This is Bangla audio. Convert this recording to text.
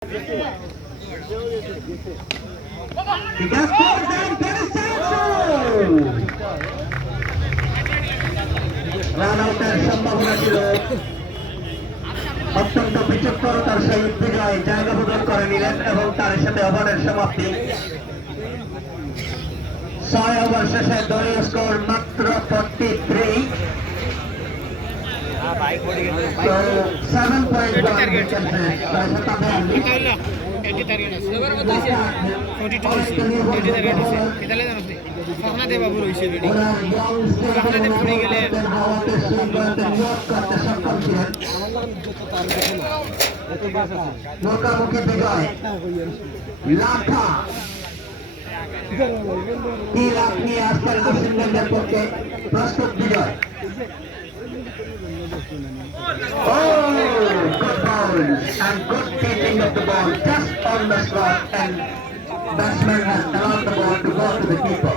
রান আউটের সম্ভাবনা ছিল, অত্যন্ত বিচক্ষণতার সহিত বিজয় জায়গা বদল করে নিলেন এবং তার সাথে ওভারের সমাপ্তি। 6 ওভার শেষে দলীয় স্কোর মাত্র 43। তো 7 মুখোমুখি বিজয় লাখা কি লাখ নিয়ে আসছেন আসিফগঞ্জের পক্ষে প্রস্তুত বিজয়। Oh, good ball and good taking of the ball just on the spot, and batsman has allowed the ball to go to the keeper.